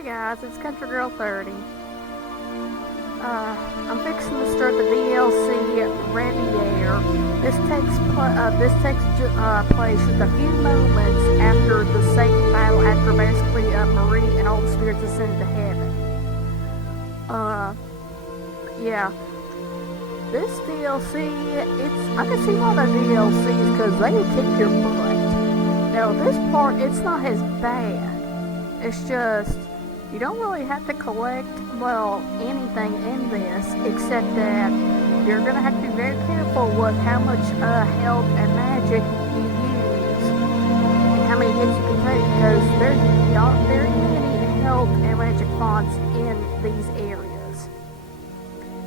Hey guys, it's Country Girl 30. I'm fixing to start the DLC Revier. This takes place just a few moments after the Satan battle, after basically Marie and all the spirits ascended to heaven. Yeah. This DLC, I can see why they're DLCs, because they will kick your butt. Now this part, it's not as bad. It's just, you don't really have to collect, anything in this, except that you're going to have to be very careful with how much health and magic you use, and how many hits you can take, because there's not very many health and magic fonts in these areas.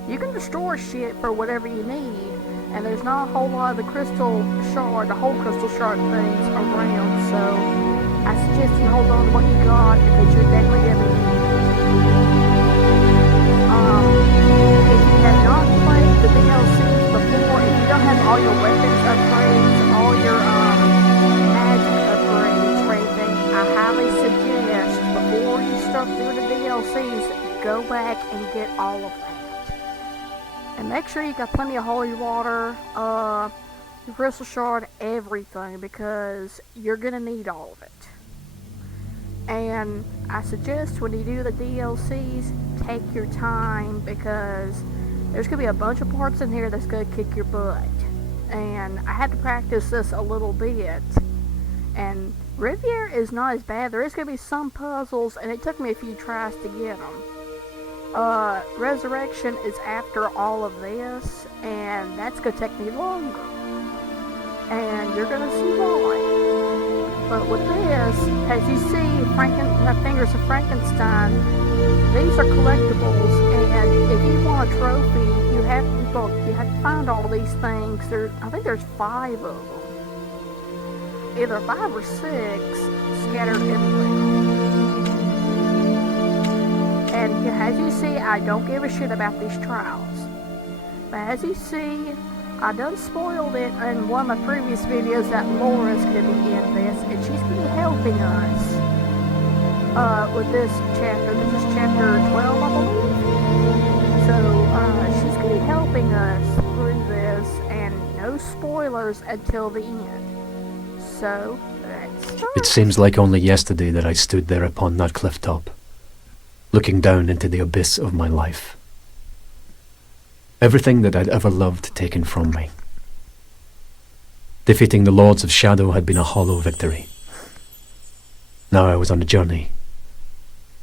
You can destroy shit for whatever you need, and there's not a whole lot of the whole crystal shard things around, so I suggest you hold on to what you got, because you're definitely going to need it. If you have not played the DLCs before, if you don't have all your weapons upgrades, all your magic upgrades or anything, I highly suggest, before you start doing the DLCs, go back and get all of that. And make sure you got plenty of holy water, your crystal shard, everything, because you're going to need all of it. And I suggest when you do the DLCs, take your time, because there's going to be a bunch of parts in here that's going to kick your butt. And I had to practice this a little bit. And Riviera is not as bad. There is going to be some puzzles, and it took me a few tries to get them. Resurrection is after all of this, and that's going to take me longer. And you're going to see why. But with this, as you see, Fingers of Frankenstein, these are collectibles, and if you want a trophy, you have to find all these things. I think there's 5 of them. Either 5 or 6 scattered everywhere. And as you see, I don't give a shit about these trials. But as you see, I done spoiled it in one of my previous videos that Laura's going to be in this, and she's going to be helping us with this chapter. This is chapter 12, I believe. So she's going to be helping us through this, and no spoilers until the end. So, let's start. It seems like only yesterday that I stood there upon that cliff top, looking down into the abyss of my life. Everything that I'd ever loved taken from me. Defeating the Lords of Shadow had been a hollow victory. Now I was on a journey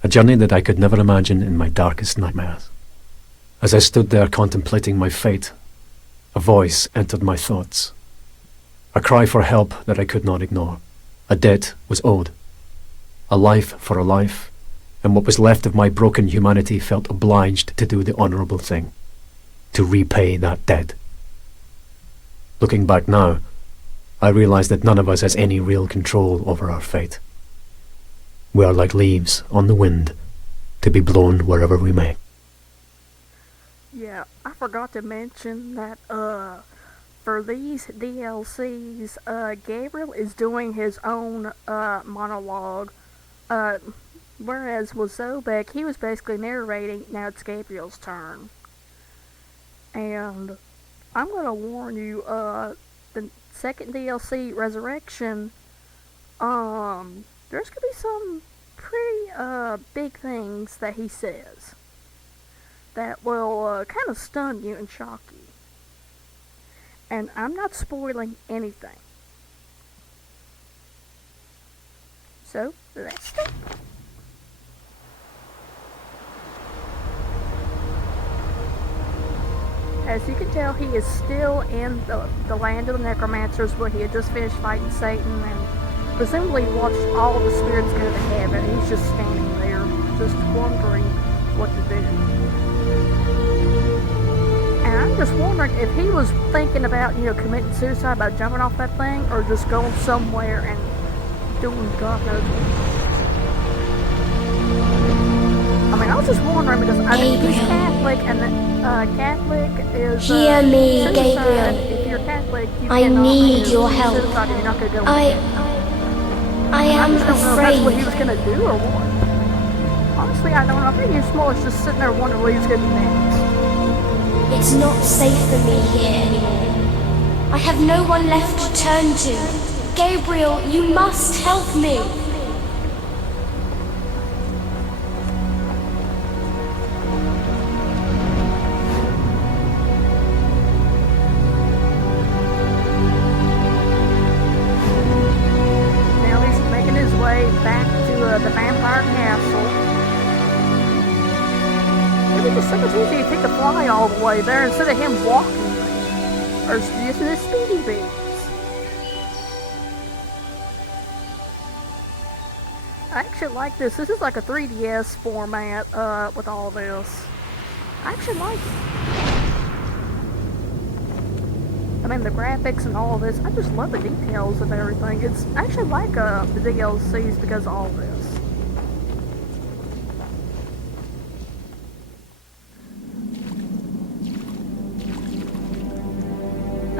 that I could never imagine in my darkest nightmares. As I stood there contemplating my fate, a voice entered my thoughts. A cry for help that I could not ignore. A debt was owed. A life for a life, and what was left of my broken humanity felt obliged to do the honourable thing, to repay that debt. Looking back now, I realize that none of us has any real control over our fate. We are like leaves on the wind, to be blown wherever we may. Yeah, I forgot to mention that, for these DLCs, Gabriel is doing his own, monologue, whereas with Zobek, he was basically narrating. Now it's Gabriel's turn. And I'm going to warn you, the second DLC, Resurrection, there's going to be some pretty big things that he says that will kind of stun you and shock you. And I'm not spoiling anything. So, let's start. As you can tell, he is still in the land of the necromancers, where he had just finished fighting Satan, and presumably watched all the spirits go to heaven. He's just standing there, just wondering what to do. And I'm just wondering if he was thinking about, committing suicide by jumping off that thing, or just going somewhere and doing God knows what. I mean, I was just wondering, because I think he's Catholic, and Catholic is Hear me, suicide. Gabriel. If you're Catholic, you I cannot need do your help. suicide if you're not going to go I am I just don't know if that's what he afraid. was going to do or what. Honestly, I don't know. I think you're small. It's just sitting there wondering what he's going to do next. It's not safe for me here anymore. I have no one left to turn to. Gabriel, you must help me. Now he's making his way back to the vampire castle. Maybe just so much easier to take the fly all the way there instead of him walking there. Or using his speedy beats. I actually like this. This is like a 3DS format with all this. I actually like it. I mean, the graphics and all of this, I just love the details of everything. It's actually like the DLCs because of all this.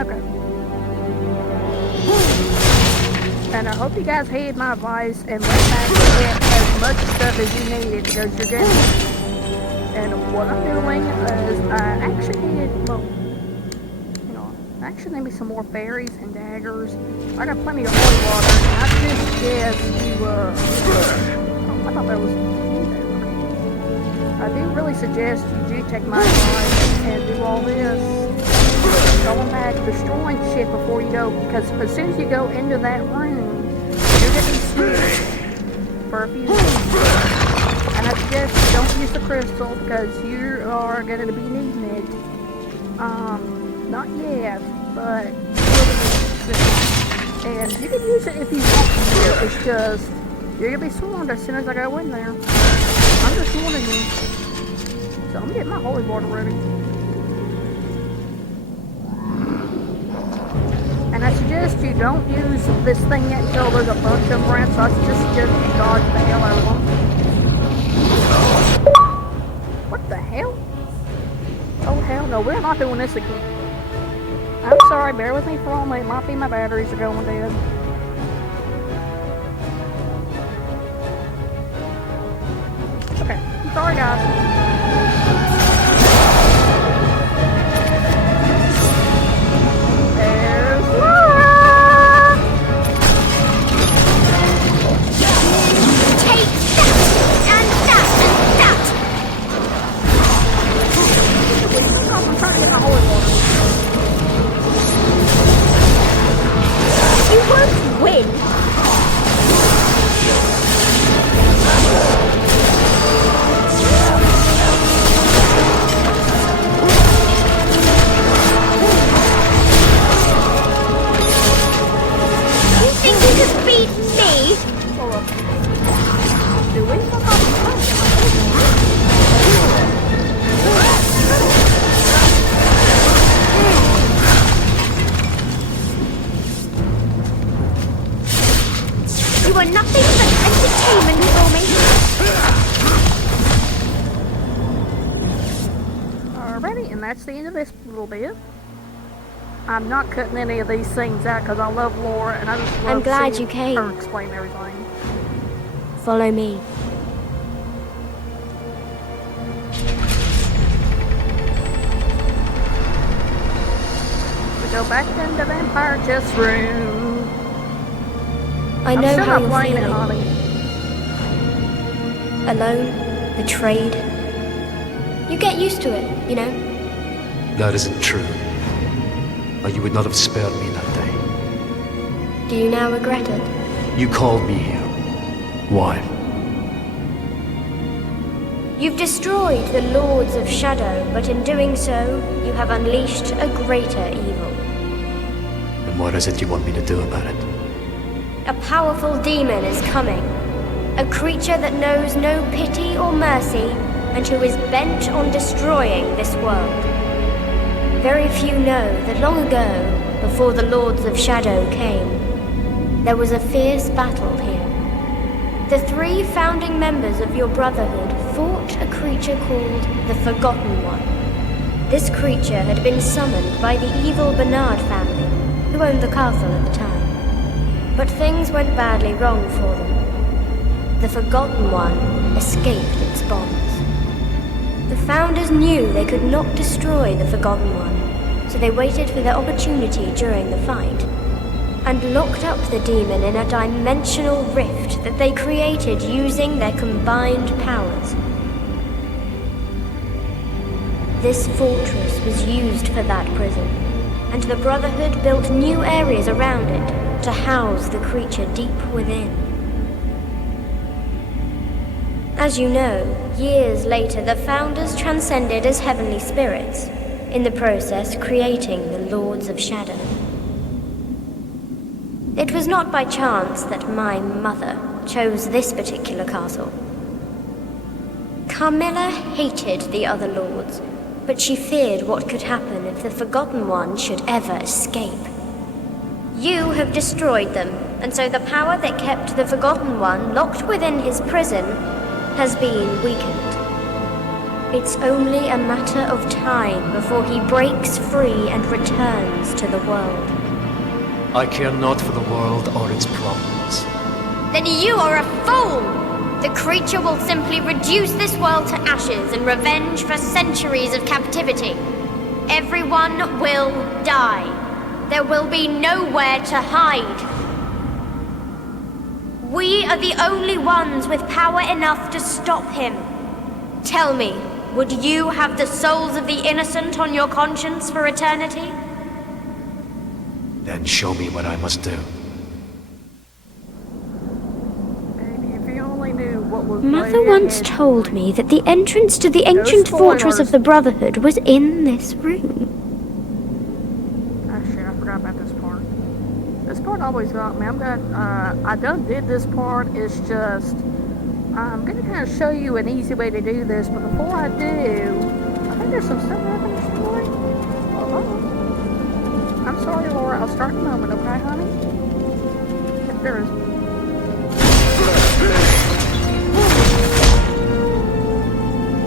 Okay. And I hope you guys heed my advice and let back get as much stuff as you needed because you're getting it. And what I'm doing is I actually needed, well, you know, I actually need me some more fairies and daggers. I got plenty of holy water, and I just suggest you, oh, I thought that was I do really suggest you do take my advice and do all this. Going back, destroying shit before you go, because as soon as you go into that room, you're gonna be scared for a few minutes. And I suggest you don't use the crystal because you are gonna be needing it. Not yet, but and you can use it if you want to. It's just you're gonna be swarmed as soon as I go in there. I'm just warning you. So I'm getting my holy water ready. And I suggest you don't use this thing yet until there's a bunch of rats, so I suggest you dodge the hell out of them. What the hell? Oh hell no, we're not doing this again. I'm sorry, bear with me for a moment. It might be my batteries are going dead. Okay, I'm sorry guys. You are nothing but entertainment for me. Alrighty, and that's the end of this little bit. I'm not cutting any of these things out because I love lore and I just love I'm glad seeing you came. her explain everything. Follow me. We go back in the vampire chest room. I know how I'm you're playing it, feeling. honey. Alone, betrayed. You get used to it, you know? That isn't true. Or you would not have spared me that day. Do you now regret it? You called me here. Why? You've destroyed the Lords of Shadow, but in doing so, you have unleashed a greater evil. And what is it you want me to do about it? A powerful demon is coming. A creature that knows no pity or mercy, and who is bent on destroying this world. Very few know that long ago, before the Lords of Shadow came, there was a fierce battle here. The 3 founding members of your brotherhood fought a creature called the Forgotten One. This creature had been summoned by the evil Bernard family, who owned the castle at the time. But things went badly wrong for them. the Forgotten One escaped its bonds. The Founders knew they could not destroy the Forgotten One, so they waited for their opportunity during the fight, and locked up the demon in a dimensional rift that they created using their combined powers. This fortress was used for that prison, and the Brotherhood built new areas around it to house the creature deep within. As you know, years later the Founders transcended as heavenly spirits, in the process creating the Lords of Shadow. It was not by chance that my mother chose this particular castle. Carmilla hated the other lords, but she feared what could happen if the Forgotten One should ever escape. You have destroyed them, and so the power that kept the Forgotten One locked within his prison has been weakened. It's only a matter of time before he breaks free and returns to the world. I care not for the world or its problems. Then you are a fool! The creature will simply reduce this world to ashes in revenge for centuries of captivity. Everyone will die. There will be nowhere to hide. We are the only ones with power enough to stop him. Tell me, would you have the souls of the innocent on your conscience for eternity? Then show me what I must do. And if you only knew what was Mother way once ahead. told me that the entrance to the ancient fortress of the Brotherhood was in this room. Oh shit, I forgot about this part. This part always got me. I done did this part. It's just I'm gonna kind of show you an easy way to do this, but before I do, I think there's some stuff I can destroy. Hold on. I'm sorry, Laura. I'll start in a moment, okay, honey? If there is.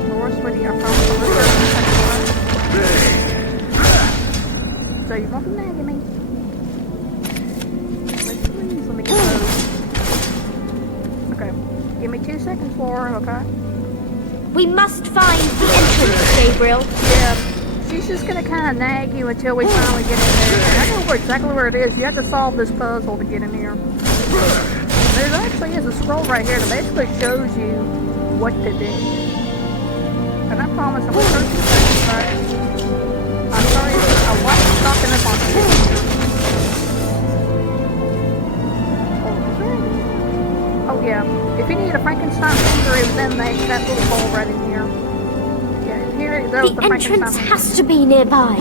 Laura, sweetie, I promise I'll let so you won't be mad at me. Please, let me get those. Okay. Give me 2 seconds, Laura, okay? We must find the entrance, Gabriel. Yeah. She's just gonna kind of nag you until we finally get in there. And I know exactly where it is. You have to solve this puzzle to get in here. There actually is a scroll right here that basically shows you what to do. And I promise I'm gonna hurt you seconds, right? I'm sorry, I wasn't stocking up on this. Oh yeah. If you need a Frankenstein finger, it was in that little bowl right in here. Here, there was The entrance has to be nearby.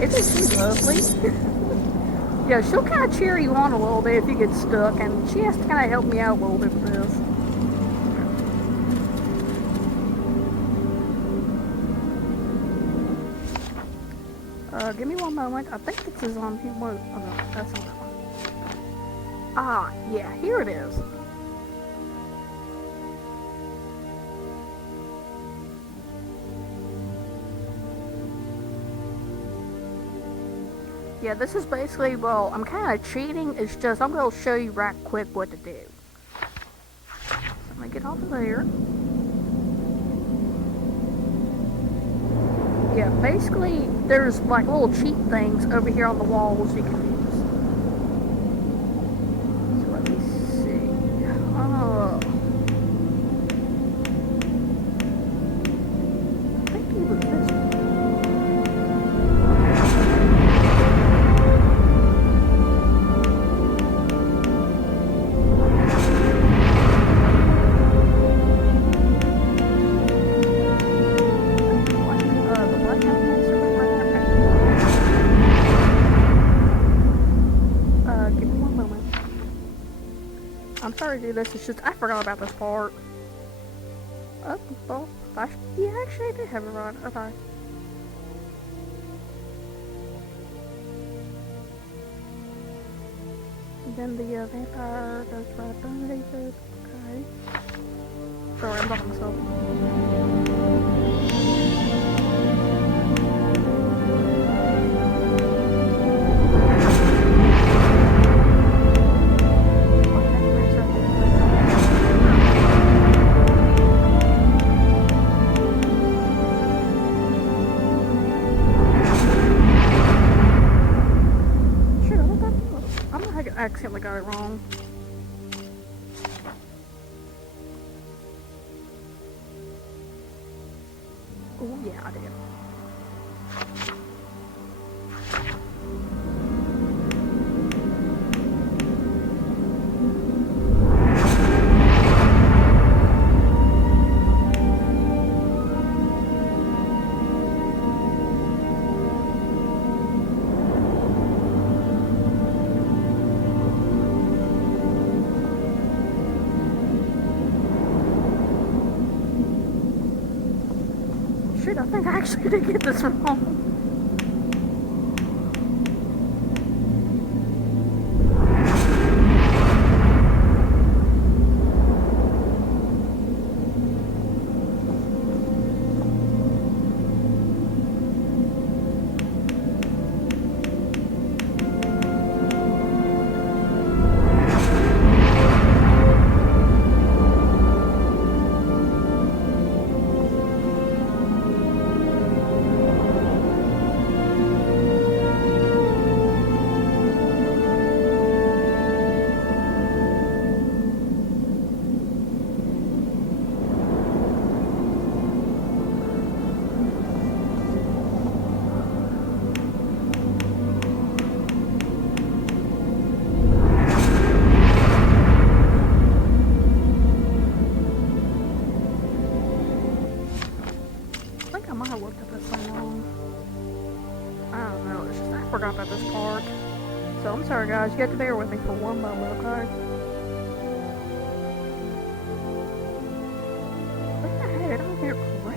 Isn't she lovely? Yeah, she'll kind of cheer you on a little bit if you get stuck, and she has to kind of help me out a little bit with this. Give me one moment. I think this is on here. Oh, no, that's on that one. Ah, yeah, here it is. Yeah, this is basically, well, I'm kind of cheating. It's just, I'm going to show you right quick what to do. Let me get off of there. Yeah, basically, there's like little cheat things over here on the walls you can use. So let me see. Oh. I think it was this one. I'm sorry to do this, it's just I forgot about this part. Oh, well, yeah, actually I did have it right. Okay. And then the vampire goes right underneath it. Okay. Sorry, I'm talking myself. Oh, yeah, I did. Shoot, I think I actually did get this wrong. I might have looked at this thing wrong. I don't know, it's just I forgot about this part. So I'm sorry guys, you have to bear with me for one moment, okay? What the heck? I don't hear correctly.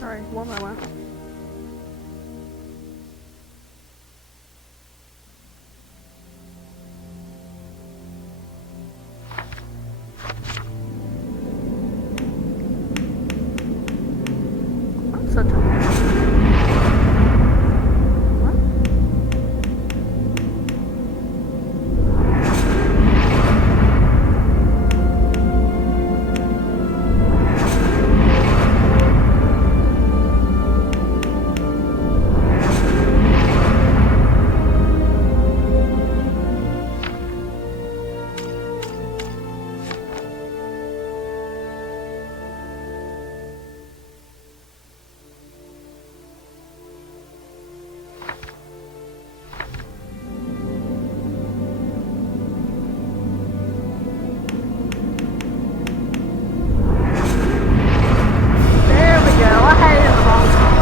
Sorry, one moment. I'm such a... What? There we go. I had it in the wrong spot.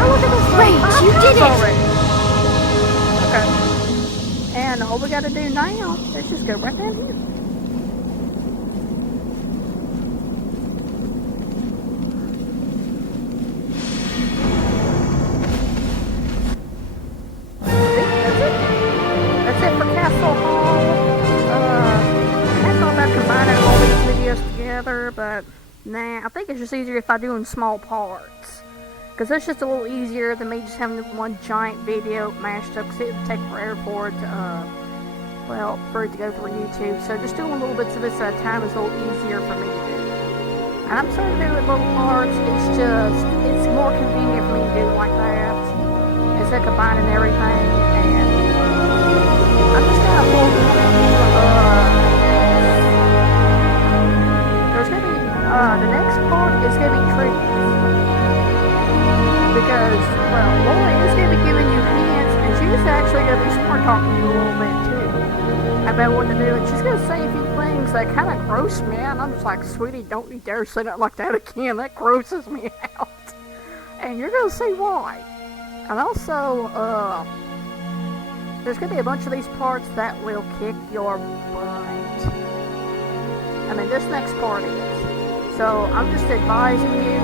Oh, look at this thing. Great, I you have did it. already. Okay. And all we gotta do now is just go right down here. That's it for Castle Hall. I thought about combining all these videos together, but nah, I think it's just easier if I do in small parts. Because that's just a little easier than me just having one giant video mashed up, because it would take forever for it to, well, for it to go through YouTube. So just doing little bits of this at a time is a little easier for me to do. And I'm sorry to do it in little parts, it's more convenient for me to do it like that, instead of combining everything, and I'm just kind of there's gonna be, the next part is gonna be tricky. Because, well, Laura is gonna be giving you hints, and she's actually gonna be smart talking to you a little bit too about what to do. And she's gonna say a few things that kind of gross me out. And I'm just like, sweetie, don't you dare say that like that again. That grosses me out. And you're gonna see why. And also, there's gonna be a bunch of these parts that will kick your butt. I mean, this next part is. So I'm just advising you,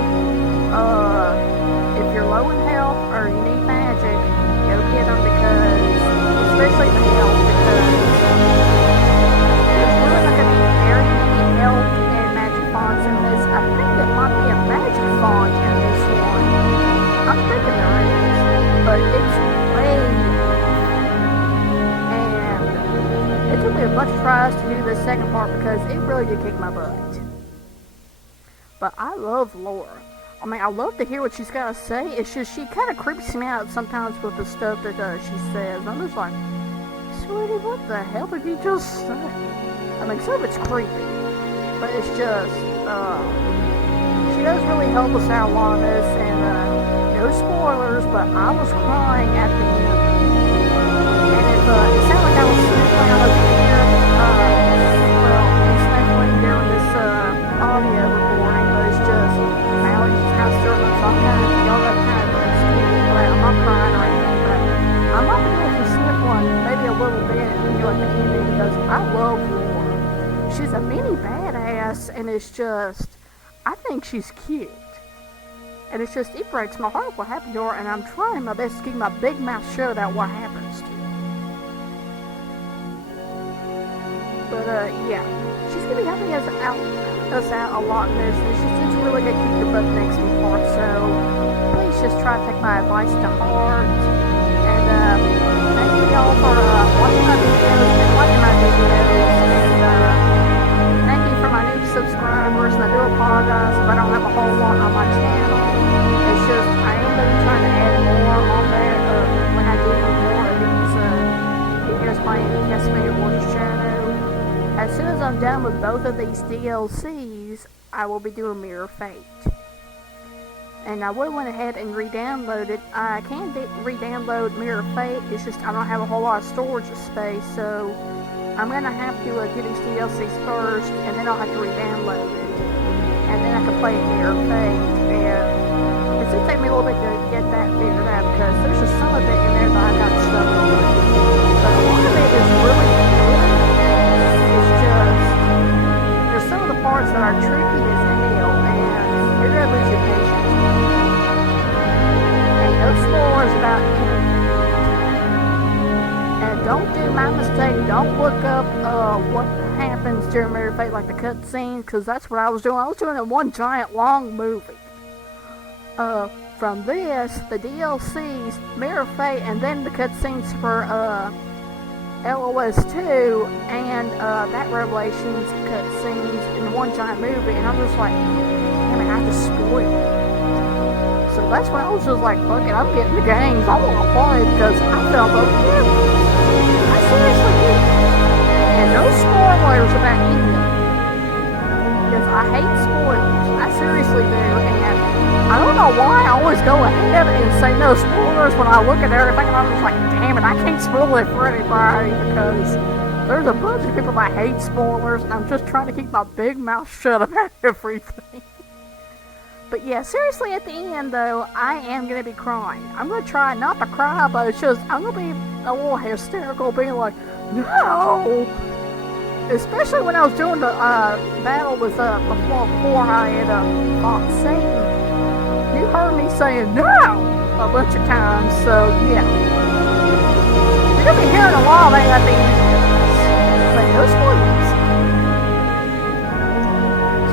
if you're low in health or you need magic, go get them because, especially the health, because there's really not going to be very many health and magic fonts in this. I think there might be a magic font in this one. I'm thinking there is, but it's way, and it took me a bunch of tries to do this second part because it really did kick my butt. But I love Laura. I mean, I love to hear what she's got to say. It's just she kind of creeps me out sometimes with the stuff that she says. I'm just like, sweetie, what the hell did you just say? I mean, some of it's creepy, but it's just, she does really help us out a lot on this, and no spoilers, but I was crying at the end. And if it sounded like I was sniffling out of the ear, well, I'm sniffling during this audio recording, but it's just, my allergies just kind of stirring up, so I'm kind of, y'all got kind of excuse me, but I'm not crying or anything, but I'm not going to go for sniffling, maybe a little bit, at the ending, because I love Laura. She's a mini badass, and it's just, I think she's cute. And it's just, it breaks my heart what happened to her, and I'm trying my best to keep my big mouth shut about what happens to her. But, yeah, she's going to be helping us out a lot in this, and it's really going to keep your butt next week part, so please just try to take my advice to heart, and, thank you all for, watching my videos, and liking my videos, and, thank you for my new subscribers, and I do apologize if I don't have a whole lot on my channel. It's just, I am going to be trying to add more on there when I do more of these videos playing Castlevania Warriors Shadow. As soon as I'm done with both of these DLCs, I will be doing Mirror of Fate. And I would have went ahead and re-downloaded. I can re-download Mirror of Fate, it's just I don't have a whole lot of storage space, so I'm going to have to do these DLCs first, and then I'll have to re-download it. And then I can play Mirror of Fate, and it's going to take me a little bit to get that figured out, because there's just some of it in there that I got stuck on. But a lot of it is really good. It's just, there's some of the parts that are tricky as hell, and you're going to lose your patience. And no spoilers about anything. And don't do my mistake, don't look up what happens during Mirror of Fate, like the cutscenes, because that's what I was doing. I was doing a one giant long movie. From this, the DLCs, Mirror of Fate, and then the cutscenes for LOS2, and that Revelations cutscenes in one giant movie, and I'm just like, damn it, I have to spoil it. So that's when I was just like, fuck it, I'm getting the games, I want to play it, because I felt okay. I seriously did. And no spoilers about any of it. Because I hate spoilers. I seriously do. And I don't know why I always go ahead and say no spoilers when I look at everything, and I'm just like, damn it, I can't spoil it for anybody, because there's a bunch of people that hate spoilers, and I'm just trying to keep my big mouth shut about everything. But yeah, seriously, at the end, though, I am going to be crying. I'm going to try not to cry, but it's just, I'm going to be a little hysterical, being like, no! Especially when I was doing the battle with, before I had fought Satan. You heard me saying, no! A bunch of times, so yeah. You're going to be hearing a lot of that at the end of this. But no spoilers.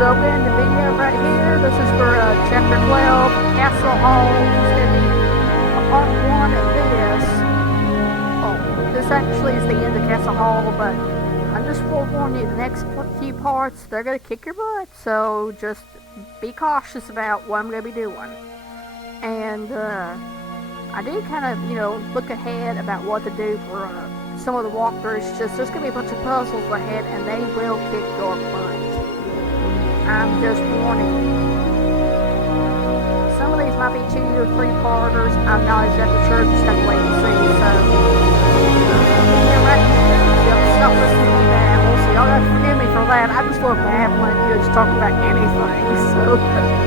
So I'm going to end the video right here. This is for Chapter 12, Castle Hall. It's going to be a part 1 of this. Oh, this actually is the end of Castle Hall, but I'm just forewarning you, the next few parts, they're going to kick your butt. So just be cautious about what I'm going to be doing. And I did kind of, look ahead about what to do for some of the walkthroughs. Just there's going to be a bunch of puzzles ahead, and they will kick your butt. I'm just warning you. Some of these might be 2 or 3 parters. I'm not exactly sure. Just have to wait and see. So, right here, y'all stop listening to me babble. So y'all got to forgive me for that. I just love babbling. Just talking about anything. So.